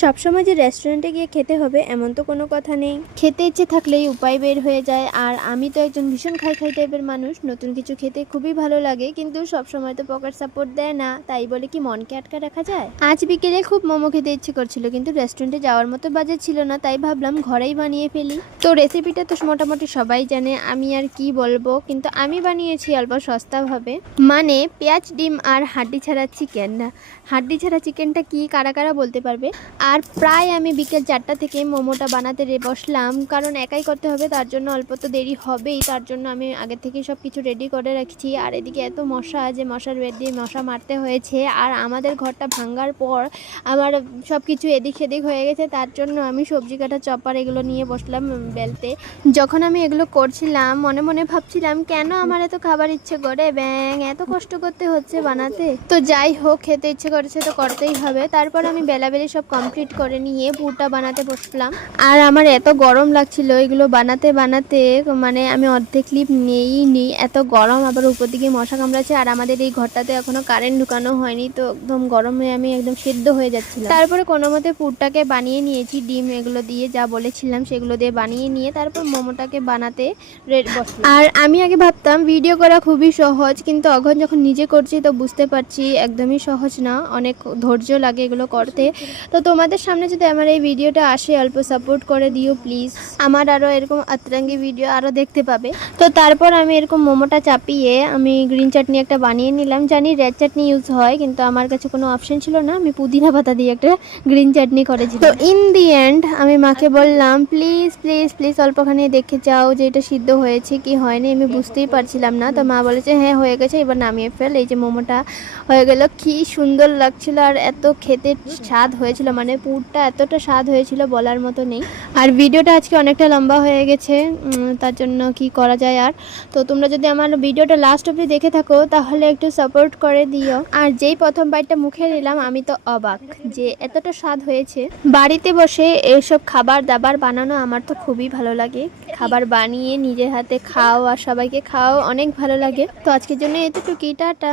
সবসময় যে রেস্টুরেন্টে গিয়ে খেতে হবে এমন তো কোনো কথা নেই, খেতে ইচ্ছে থাকলেই উপায় বের হয়ে যায়। আর আমি তো একজন ভীষণ খাই খাই টাইপের মানুষ, নতুন কিছু খেতে খুবই ভালো লাগে, কিন্তু সবসময় তো পকেট সাপোর্ট দেয় না, তাই বলে কি মনকে আটকে রাখা যায়। আজ বিকেলে খুব মোমো খেতে ইচ্ছে করছিল, কিন্তু রেস্টুরেন্টে যাওয়ার মতো বাজেট ছিল না, তাই ভাবলাম ঘরেই বানিয়ে ফেলি। তো রেসিপিটা তো মোটামুটি সবাই জানে, আমি আর কি বলবো, কিন্তু আমি বানিয়েছি অল্প সস্তাভাবে। মানে পেঁয়াজ, ডিম আর হাড্ডি ছাড়া চিকেন। হাড্ডি ছাড়া চিকেনটা কি কারা কারা বলতে পারবে। আর প্রায় আমি বিকেল 4টা থেকে মোমোটা বানাতে বসলাম, কারণ একাই করতে হবে, তার জন্য অল্প তো দেরি হবেই, তার জন্য আমি আগে থেকে সব কিছু রেডি করে রাখছি। আর এদিকে এত মশা যে মশার বেড দিয়ে মশা মারতে হয়েছে, আর আমাদের ঘরটা ভাঙার পর আমার সব কিছু এদিক সেদিক হয়ে গেছে, তার জন্য আমি সবজি কাটা চপার এগুলো নিয়ে বসলাম বেলতে। যখন আমি এগুলো করছিলাম মনে মনে ভাবছিলাম কেন আমার এত খাবার ইচ্ছে করে, ব্যাং এত কষ্ট করতে হচ্ছে বানাতে। তো যাই হোক, খেতে ইচ্ছে করেছে তো করতেই হবে। তারপর আমি বেলাবেলি সব কমপ্লিট করে নিয়ে পুরটা বানাতে বসলাম। আর আমার এত গরম লাগছিল এগুলো বানাতে বানাতে, মানে আমি অর্ধেক ক্লিপ নেই, এত গরম, আবার উপর দিকে মশা কামড়াচ্ছে। আর আমাদের এই ঘরটাতে এখনো কারেন্ট ঢুকানো হয়নি, তো একদম গরমে আমি একদম সেদ্ধ হয়ে যাচ্ছিলাম। তারপরে কোনো মতে পুরটাকে বানিয়ে নিয়েছি, ডিম এগুলো দিয়ে যা বলেছিলাম সেগুলো দিয়ে বানিয়ে নিয়ে তারপর মোমোটাকে বানাতে বসলাম। আর আমি আগে ভাবতাম ভিডিও করা খুবই সহজ, কিন্তু এখন যখন নিজে করছি তো বুঝতে পারছি একদমই সহজ না, অনেক ধৈর্য লাগে এগুলো করতে। তো তোমাদের সামনে যদি আমার এই ভিডিওটা আসে অল্প সাপোর্ট করে দিও প্লিজ, আমার আরও এরকম আতরাঙ্গি ভিডিও আরও দেখতে পাবে। তো তারপর আমি এরকম মোমোটা চাপিয়ে আমি গ্রিন চাটনি একটা বানিয়ে নিলাম। জানি রেড চাটনি ইউজ হয়, কিন্তু আমার কাছে কোনো অপশন ছিল না, আমি পুদিনা পাতা দিয়ে একটা গ্রিন চাটনি করেছি। তো ইন দি এন্ড আমি মাকে বললাম প্লিজ প্লিজ প্লিজ অল্পখানি দেখে যাও যে এটা সিদ্ধ হয়েছে কি হয়নি, আমি বুঝতেই পারছিলাম না। তো মা বলেছে হ্যাঁ হয়ে গেছে, এবার নামিয়ে ফেল। এই যে মোমোটা হয়ে গেল, কি সুন্দর লাগছিল আর এত খেতে স্বাদ হয়েছিল, মানে পুরটা এতটা স্বাদ হয়েছিল বলার মতো নেই। আর ভিডিওটা আজকে অনেকটা লম্বা হয়ে গেছে, তার জন্য কি করা যায় আর। তো তোমরা যদি আমার ভিডিওটা লাস্ট অবধি দেখে থাকো তাহলে একটু সাপোর্ট করে দিও। আর যেই প্রথম বাইটটা মুখে নিলাম আমি তো অবাক যে এতটা স্বাদ হয়েছে। বাড়িতে বসে এইসব খাবার দাবার বানানো আমার তো খুবই ভালো লাগে, খাবার বানিয়ে নিজের হাতে খাও আর সবাইকে খাও অনেক ভালো লাগে। তো আজকের জন্য এতটুকুই, টাটা।